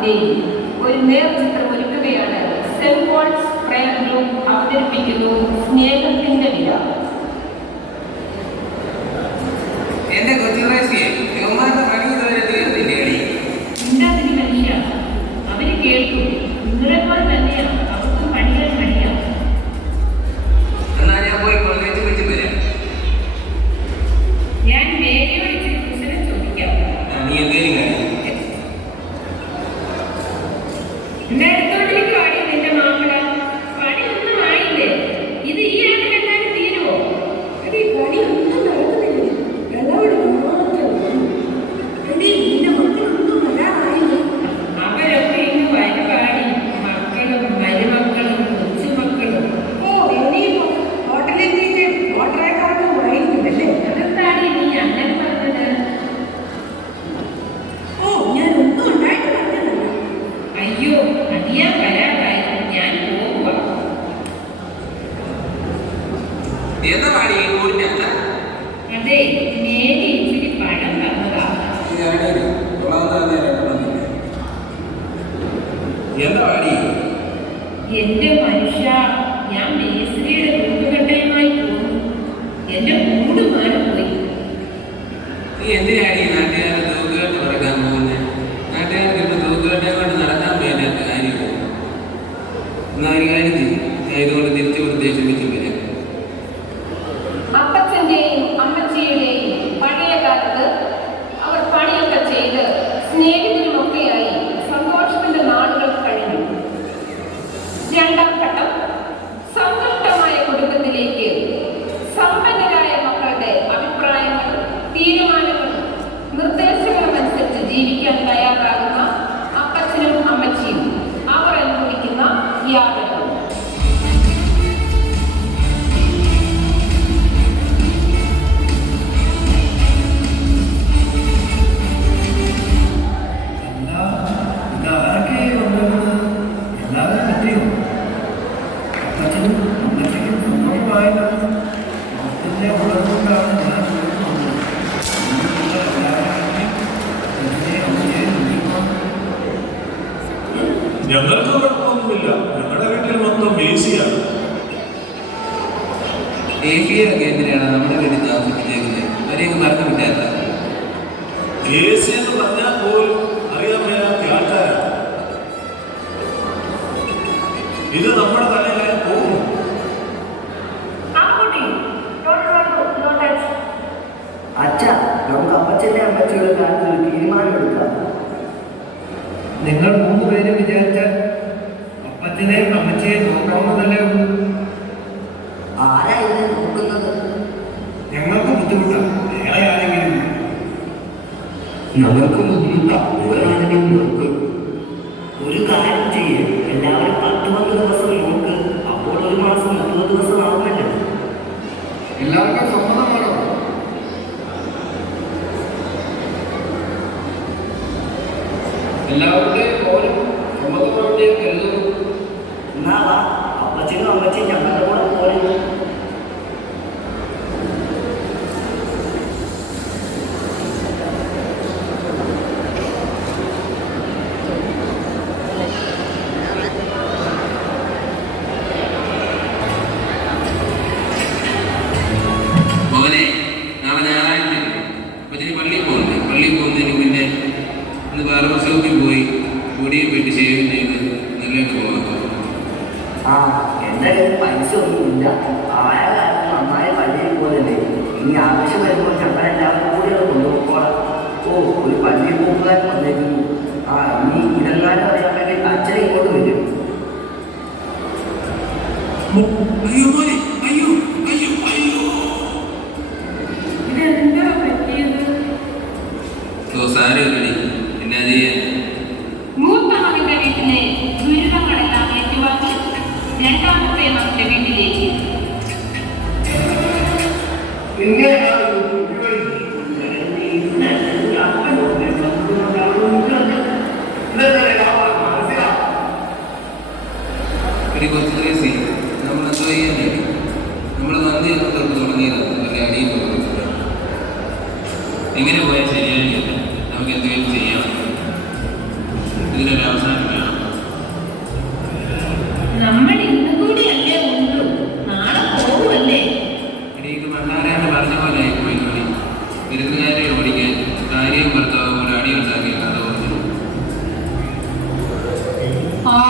വിഭാഗത്തിന്റെയും ഒരു നേർചിത്രം ഒരുക്കുകയാണ് saint Paul's prayer group അവതരിപ്പിക്കുന്നു സ്നേഹത്തിന്റെ വില. എന്റെ കൊച്ചുറാശിയെ യുവമാരുടെ പണി ഇതുവരെ തീർന്നില്ലേ? ഉണ്ടാതിന് മനുഷ്യ അവര് കേൾക്കും. നിങ്ങളെപ്പോലെ തന്നെയാണ് അവർക്കും പണിയാൻ മടിയാണ്. എന്നാ ഞാൻ പോയി കോളേജിൽ വെച്ച് വരാം. ഞാൻ മേരിയോട് കുശലം ചോദിക്കാം. നീ എന്തേലും കാര്യം എടുത്തോണ്ടിരിക്കുവാടി നിന്റെ മാമട. പണിയൊന്നും ആയില്ലേ? ഇത് ഈ ആണ്ടിലെങ്ങാനും തീരുവോ? പണിയൊന്നും നടക്കുന്നില്ല. എല്ലാവരും മക്കളൊന്നും വരാറായില്ലേ? അവരൊക്കെ ഇന്ന് വരുവാടി. മക്കളും മരുമക്കളും കൊച്ചുമക്കളും. ഓ ഇനിയിപ്പോ ഹോട്ടലിൽ ഹോട്ടലേക്കാർക്കും പറയുന്നുണ്ടല്ലേ? അതെന്താടി നീ അങ്ങനെ പറഞ്ഞത്? ഓ ഞാൻ ഒന്നും ഉണ്ടായിട്ട് പറഞ്ഞതല്ല. അയ്യോ അടിയാ വരാറായി. ഞാൻ പോവുക. എന്താ പാടി കൂടിന്റെ അല്ല അതെ മേരി ഇച്ചിരി പഴം തന്നതാ. എന്താ പാടി? എന്റെ മനുഷ്യ, ഞാൻ മേസ്ത്രിയുടെ കൂട്ടുകെട്ടയുമായി പോന്നു. എന്റെ മൂട് മാറിപ്പോയി. നീ എന്തിനാടി നാട്ടുകാരെ തൂക്കുകെട്ട് നടക്കാൻ പോകുന്നത്? നാട്ടുകാർക്ക് ഇപ്പൊ തൂക്കുകെട്ടെ കൊണ്ട് നടക്കാൻ വേണ്ടാത്ത കാര്യമോ? എന്നാ ഒരു കാര്യം ചെയ്യും, ഞാൻ ഇതുകൊണ്ട് തിരിച്ചു ഉദ്ദേശിപ്പിച്ചു വരാം. അപ്പച്ചന്റെയും അമ്മച്ചിയുടെയും പഴയ കാലത്ത് അവർ പണിയൊക്കെ ചെയ്ത് സ്നേഹിതരുമൊക്കെയായി സന്തോഷത്തിന്റെ നാളുകൾ കഴിഞ്ഞു. രണ്ടാം ഘട്ടം സന്തുഷ്ടമായ കുടുംബത്തിലേക്ക് സമ്പന്നരായ മക്കളുടെ അഭിപ്രായങ്ങൾ, തീരുമാനങ്ങൾ, നിർദ്ദേശങ്ങളും അനുസരിച്ച് ജീവിക്കാൻ തയ്യാറാകുന്ന അപ്പച്ചനും അമ്മച്ചിയും അവർ അനുഭവിക്കുന്ന യാതനകൾ. ഞങ്ങൾക്ക് കുഴപ്പമൊന്നുമില്ല. ഞങ്ങളുടെ വീട്ടിൽ മൊത്തം ഏസിയാണ്. ഏഷ്യയൊക്കെ എന്തിനാണ് നമ്മുടെ വീട്ടിൽ താമസിപ്പിച്ചേക്കുന്നത്? അവരെയൊക്കെ മറന്നു വിട്ടാത്ത ഏസി എന്ന് പറഞ്ഞാൽ പോലും അറിയാൻ മേലാത്ത ആൾക്കാരാണ്. ഇത് നമ്മുടെ തലയിലായി പോകുന്നു. അച്ഛ, നമുക്ക് അപ്പച്ചന്റെ അമ്മച്ചിയുടെ കാര്യത്തിൽ ഒരു തീരുമാനമെടുക്കാം. നിങ്ങൾ 3 പേരും വിചാരിച്ചാൽ അപ്പച്ചനെയും അമ്മച്ചയെയും നോക്കാവുന്നതല്ലേ ഉള്ളൂ. ആരാ ഇതിനെ നോക്കുന്നത്? ഞങ്ങൾക്ക് ബുദ്ധിമുട്ടാണ്. വേറെ ആരെങ്കിലും ഞങ്ങൾക്ക് ബുദ്ധിമുട്ടാണ്. ഒരാണെങ്കിലും നോക്ക്. ഒരു കാര്യം ചെയ്യും, എല്ലാവരും 10 ദിവസം നോക്ക്. അപ്പോൾ ഒരു മാസം 30 ദിവസം ആവുമല്ലോ. എല്ലാവർക്കും സമ്മതമാണോ? എല്ലാവരുടെയും ഓരോ സമ്മതമാവുകയും കരുതുന്നു. എന്നാ വാ, അപ്പച്ചനും അമ്മച്ചിയും ഞങ്ങളുടെ കൂടെ പോരുന്നു. മോനെ, നാളെ ഞായറാഴ്ച കൊച്ചിന് പള്ളിയിൽ പോകുന്നുണ്ട്. പള്ളിയിൽ പോകുന്നതിന് പിന്നെ ഇന്ന് പാറമസൂക്കിൽ പോയി മുടിയും വെട്ടി ഷേവും ചെയ്ത് നല്ലതായിട്ട് പോകാം. ആ, എൻ്റെ കയ്യിൽ പൈസ ഒന്നുമില്ല. ആയ കാലത്ത് നന്നായി പള്ളിയിൽ പോകുന്നില്ലേ. ഇനി ആവശ്യം വരുമ്പോൾ ഞങ്ങളെല്ലാവരും കൂടി അത് കൊണ്ടുപോകണം. ഓ, ഒരു പള്ളിയിൽ പോകുന്നതായി വന്നേക്കുന്നു. ആ, ഇനി ഇതെങ്ങാനും അറിയാമെങ്കിൽ അച്ഛനെ ഇങ്ങോട്ട് വരും. അയ്യോ മോനെ, അയ്യോ അയ്യോ അയ്യോ. ഇതെന്താ പറ്റിയത്? സാരമില്ലടി, എന്നാ ചെയ്യാൻ? മൂത്ത മകന്റെ വീട്ടിലെ ദുരിതങ്ങളെല്ലാം ഏറ്റുവാങ്ങി രണ്ടാമത്തെ മകന്റെ വീട്ടിലേക്ക്. ഒരു കൊച്ചു ത്രേസി, നമ്മൾ എന്തോ ചെയ്യാൻ നമ്മൾ നന്ദി തൊട്ട് തുടങ്ങിയത് വല്ല അടിയിൽ കൊടുക്കുന്നത്. എങ്ങനെ പോയാൽ ശരിയായില്ല. നമുക്ക് എന്തെങ്കിലും ചെയ്യാം. ഇതിനൊരു അവസാനം വേണം. നമ്മൾ ഇന്ന് കൂടിയല്ലേ ഉള്ളൂ, നാളെ പോവുമല്ലേ? എനിക്ക് മണ്ണാരാന്ന് പറഞ്ഞ പോലെ പോയി കളി. വിരുന്നുകാരെ ഓടിക്കാൻ ഭാര്യയും ഭർത്താവും കൂടെ അടിയുണ്ടാക്കിയ കഥ പറഞ്ഞു. ആ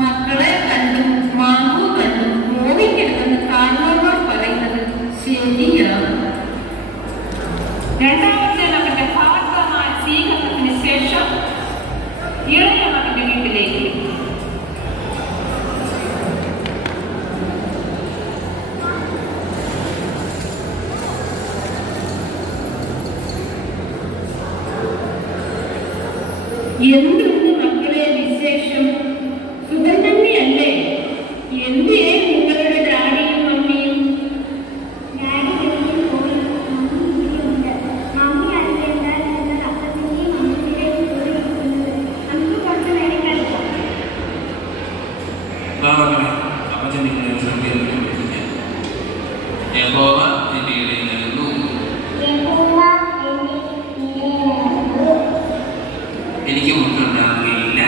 മക്കളെ കണ്ടും മാങ്ങു കണ്ടും മോഹിക്കെടുക്കുന്ന കാരണവന്മാർ പറയുന്നത് ശരിയാണ്. രണ്ടാമത്തെ മകന്റെ ഭാഗമായ സ്വീകരണത്തിന് ശേഷം ഇളയ മകന്റെ വീട്ടിലേക്ക്. എന്തുണ്ട് മക്കളെ വിശേഷം? സുഖം തന്നെയല്ലേ? എന്തേ നിങ്ങളുടെ ഡാഡിയും മമ്മിയും? പാവങ്ങളെ അപ്പച്ചൻ നിങ്ങളെ ശ്രദ്ധയിലേക്ക് വിളിക്കാൻ. യഹോവ എന്റെ ഇടയിലായിരുന്നു, എനിക്ക് മുട്ടുണ്ടാവുകയില്ല.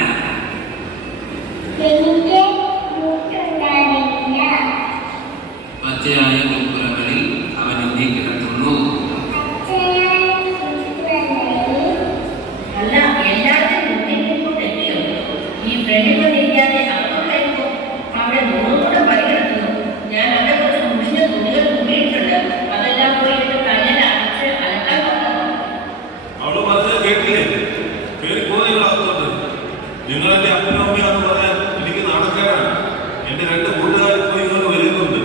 പച്ചയായ പുൽപ്പുറങ്ങളിൽ അവൻ എന്നെ കിടത്തുന്നു. അല്ല, എല്ലാവരും തെറ്റിയോ? ഈ ഫ്രണ്ടിരിക്കാതെ അകത്തോട്ടായിരിക്കും. അവിടെ നൂറുകൂടെ പരിഗണിക്കുന്നു. ഞാൻ അവിടെ കുറച്ച് മുഷിഞ്ഞ തുണികൾ കൂടിയിട്ടുണ്ട്. അതെല്ലാം പോയിട്ട് കല്ലിൽ അടച്ച് അലക്കാൻ നോക്കണം. അവള് പറഞ്ഞത് കേട്ടില്ലേ? പേര് പോകുന്നതിനകത്തോട്ട് നിങ്ങളെന്റെ അപ്പനും അമ്മയാന്ന് പറയാൻ എനിക്ക് നാണക്കേടാണ്. എന്റെ 2 കൂട്ടുകാർ ഇപ്പോൾ ഇങ്ങോട്ട് വരുന്നുണ്ട്.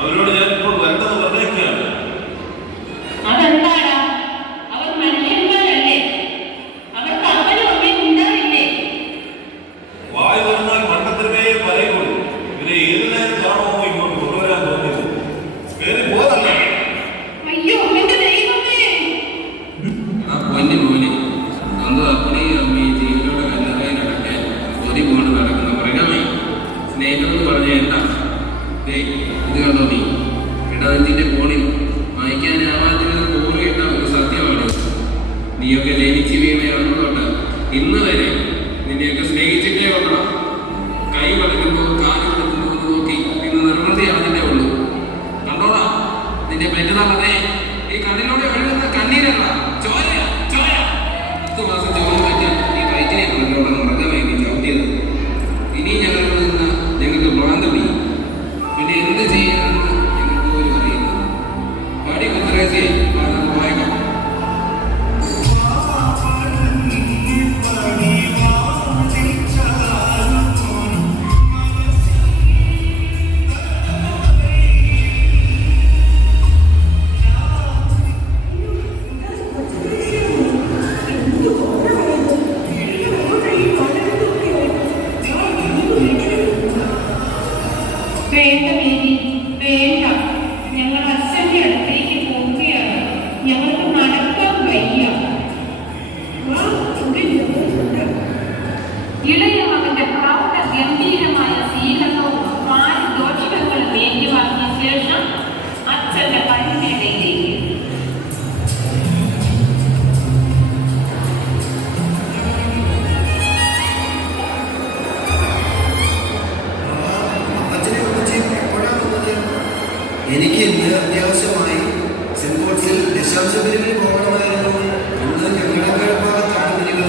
അവരോട് ഞാൻ ഇപ്പോൾ വരണ്ടെന്ന് പറഞ്ഞേക്കാണ്. അതെന്താടാ? അവർ മനുഷ്യന്മാരല്ലേ? അവർക്ക് അപ്പനും അമ്മയും ഉണ്ടാവില്ലേ? വായു തുറന്നാൽ മണ്ടത്തിനുമേ പറയുള്ളൂ. ഇവരെ ഏത് നേരം കാണുമോ ഇങ്ങോട്ട് കൊണ്ടുവരാൻ തോന്നിയത്. പേര് പോകല്ല. അയ്യോ എന്റെ ദൈവമേ! ആ പൊന്നു പോലെ സ്വന്തം അപ്പനെയും അമ്മയും ജീവനോടെ കല്ലറയിലടക്കാൻ കൊതി കൊണ്ട് നടക്കുന്ന മൃഗമേ. സ്നേഹം എന്ന് പറഞ്ഞ എന്താ? ഇത് കണ്ടോ നീ? ഇടനെഞ്ചിന്റെ ഫോണിൽ വായിക്കാനാവാതിരുന്ന പോലും ഇട്ട ഒരു സത്യമാണ്. നീയൊക്കെ ജനിച്ച് വീണ അന്ന് ഇന്ന് വരെ നിന്നെയൊക്കെ സ്നേഹിച്ചിട്ടേ വന്ന കൈ വളരുമ്പോൾ കാല് വളർത്തുന്നത് നോക്കി ഇന്ന് നിർവൃതിയാണ് നിന്നെ ഉള്ളൂ. കണ്ടോടാ നിന്റെ പെറ്റുന്നതേ ഈ കണ്ണിലൂടെ ഒഴുകുന്ന കണ്ണീരല്ല, ചോര ചോര. 10 മാസം ചോര പറ്റാൻ ഈ വയറ്റിനെ കണ്ണിലൂടെ മൃഗമായി നീ ചവിട്ടിയത്. ഇനി ഞങ്ങളിൽ നിന്ന് ഞങ്ങൾക്ക് ഭ്രാന്ത് പിടിക്കും. പിന്നെ എന്ത് ചെയ്യാമെന്ന് ഞങ്ങൾക്ക് പോലും അറിയില്ല. പടി കുത്തരേസി വായിക്കാം. വേണ്ട ബേബി, വേണ്ട. ഞങ്ങൾ അച്ഛന്റെ അടുത്തേക്ക് പോവുകയാണ്. ഞങ്ങൾക്ക് നടക്കാൻ വയ്യ. ഇളയ മകന്റെ പ്രൗഢ ഗംഭീരമായ സ്വീകരണവും പാരിതോഷികങ്ങളും ഏറ്റുവാങ്ങിയ ശേഷം അച്ഛന്റെ കരുമേടയിലേക്ക്. എനിക്ക് ഇന്ന് അത്യാവശ്യമായി സെന്റ് പോൾസിൽ ദശാംശ പിരിവിന് പോകണമായിരുന്നു. ഇന്ന് ഞങ്ങളുടെ ഭാഗത്താണ് പിരിവ്.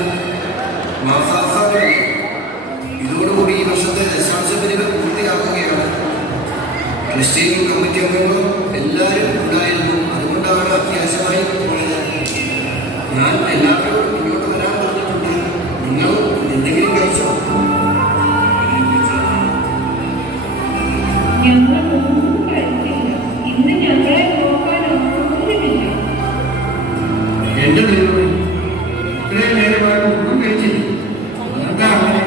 മാസാസാവല്ലേ? ഇതോടുകൂടി ഈ വർഷത്തെ ദശാംശ പിരിവ് പൂർത്തിയാക്കുകയാണ്. ക്രിസ്ത്യൻ കമ്മിറ്റി അംഗങ്ങളും എല്ലാവരും ഉണ്ടായിരുന്നു. അതുകൊണ്ടാണ് അത്യാവശ്യമായി പോയത്. ഞാൻ എല്ലാവരോടും ഇങ്ങോട്ട് വരാൻ പറഞ്ഞിട്ടുണ്ട്. നിങ്ങൾ എന്തെങ്കിലും കഴിച്ചോ? ഞങ്ങളൊന്നും കഴിച്ചില്ല. ഇന്ന് ഞങ്ങളെ നോക്കാൻ ഒന്നുമില്ല. എന്റെ ദൈവമേ, ഇത്രയും നേരമായിട്ട് ഒന്നും കഴിച്ചില്ല. അതെന്താ അങ്ങനെ?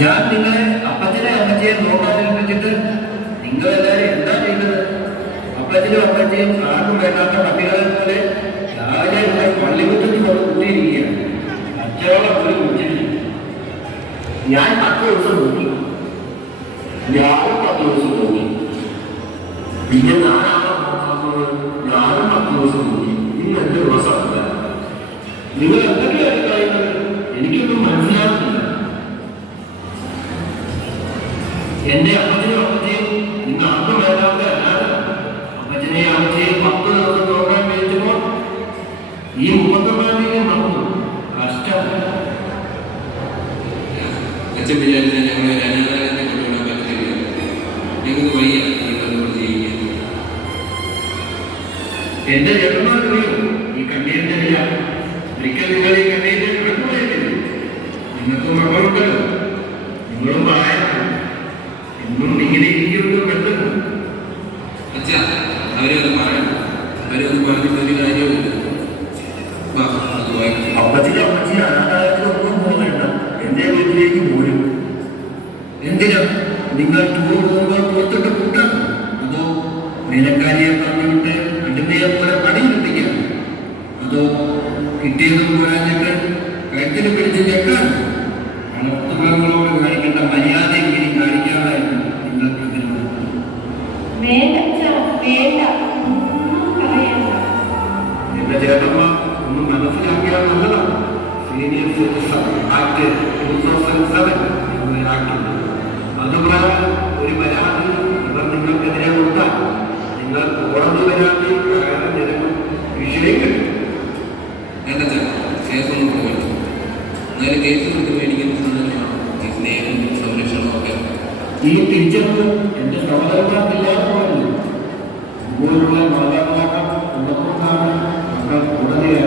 ഞാൻ നിങ്ങളെ അപ്പച്ചനെ അമ്മച്ചയെ നോക്കാൻ ഏൽപ്പിച്ചിട്ട് നിങ്ങളെല്ലാവരും എന്താ ചെയ്തത്? അപ്പച്ചനും അമ്മച്ചയും ആർക്കും വേണ്ടാത്ത പട്ടികളെ പോലെ രാവിലെ ഇവിടെ പള്ളിമുറ്റത്ത് കൊണ്ട് കുത്തിയിരിക്കുകയാണ്. അച്ചോളം പോലും കുടിച്ചിട്ടില്ല. ഞാൻ 10 ദിവസം നോക്കി. ഞാനും 10 ദിവസം നോക്കി. പിന്നെ ഞാനാണോ നോക്കാത്തത്? ഞാനും 10 ദിവസം നോക്കി. ഇന്ന് എന്റെ ദിവസമല്ല. നിങ്ങൾ എന്തൊക്കെയാണ് പറയുന്നത്? എനിക്കൊന്നും മനസ്സിലാകുന്നില്ല. എന്റെ അപ്പച്ചനും അപ്പച്ചയും ഇന്ന് ആർക്കും വേണ്ടാത്ത അല്ലാതെ അപ്പച്ചനെ അമ്മച്ചയും 10 ദിവസം നോക്കാൻ കഴിച്ചപ്പോൾ ഈ 31-ാം തീയതി നടന്നു. കഷ്ടം. അച്ഛൻ വിചാരിച്ചാൽ ഞങ്ങൾ ഒരു അനാഥാലയത്തെ കൊണ്ടുവിടാൻ പറ്റില്ല. ഞങ്ങൾക്ക് വയ്യ നിങ്ങളോട് ജീവിക്കാൻ. എന്റെ ജന്മമാർക്കറിയോ ഈ കണ്ണീരിന്റെ വില? ഒരിക്കൽ നിങ്ങൾ ഈ കണ്ണീരിനെ കിടക്കുമായിരിക്കും. നിങ്ങൾക്ക് മക്കളുണ്ടല്ലോ, നിങ്ങളും പ്രായമാണ്. എന്നും ഇങ്ങനെ ഇരിക്കുന്നത് പെട്ടെന്ന്. അച്ഛാ അവരെ ഒന്ന് പറയണം. അവരെ ഒന്ന് പറഞ്ഞിട്ട് ഒരു കാര്യമില്ല. അത് വായിക്കും. അപ്പച്ചനും അമ്മച്ചിയും അനാഥാലയത്തിലൊന്നും പോകേണ്ട, എന്റെ വീട്ടിലേക്ക് പോരും. എന്തിനാ നിങ്ങൾ ടൂർ പോകുമ്പോൾ പുറത്തോട്ട് കൂട്ടാം? അതോ വേലക്കാരിയെ പറഞ്ഞുവിട്ട് അടിമയെ പോലെ പണി കിട്ടിക്കാം? അതോ കിട്ടിയതും പോരാഞ്ഞിട്ട് കഴുത്തിന് പിടിച്ച് ഞെക്കാൻ? വളർത്തുമൃഗങ്ങളോട് കാണിക്കേണ്ട മര്യാദ ഇങ്ങനെ കാണിക്കാമായിരുന്നു നിങ്ങൾക്ക് ഇതിനോട്. വേണ്ട അച്ഛാ, വേണ്ട, ഒന്നും പറയണ്ട. എന്റെ ചേട്ടമ്മ ഒന്ന് മനസ്സിലാക്കിയാൽ നല്ലതാണ്. സീനിയർ സിറ്റിസൺ ആക്ട് 2007 എന്നൊരു ആക്ടുണ്ട്. അതുപ്രകാരം ഒരു പരാതി ഇവർ നിങ്ങൾക്കെതിരെ കൊടുത്താൽ നിങ്ങൾ കോടതി പരാതി പ്രകാരം നിരക്കും വിഷയിക്കും. വേണ്ട അച്ഛാ, കേസൊന്നും പോകണ്ട. എന്നാലും കേസ് കൊണ്ട് മേടിക്കുന്ന സന്ദർഭമാണ് ഈ സ്നേഹവും സംരക്ഷണവും ഒക്കെ. ഈ തിരിച്ചറിവ് എന്റെ സഹോദരന്മാർക്കില്ലാതെ പോയത് ഇതുപോലുള്ള മാതാപിതാക്കൾ ഉള്ളതുകൊണ്ടാണ് മക്കൾ കോടതിയെ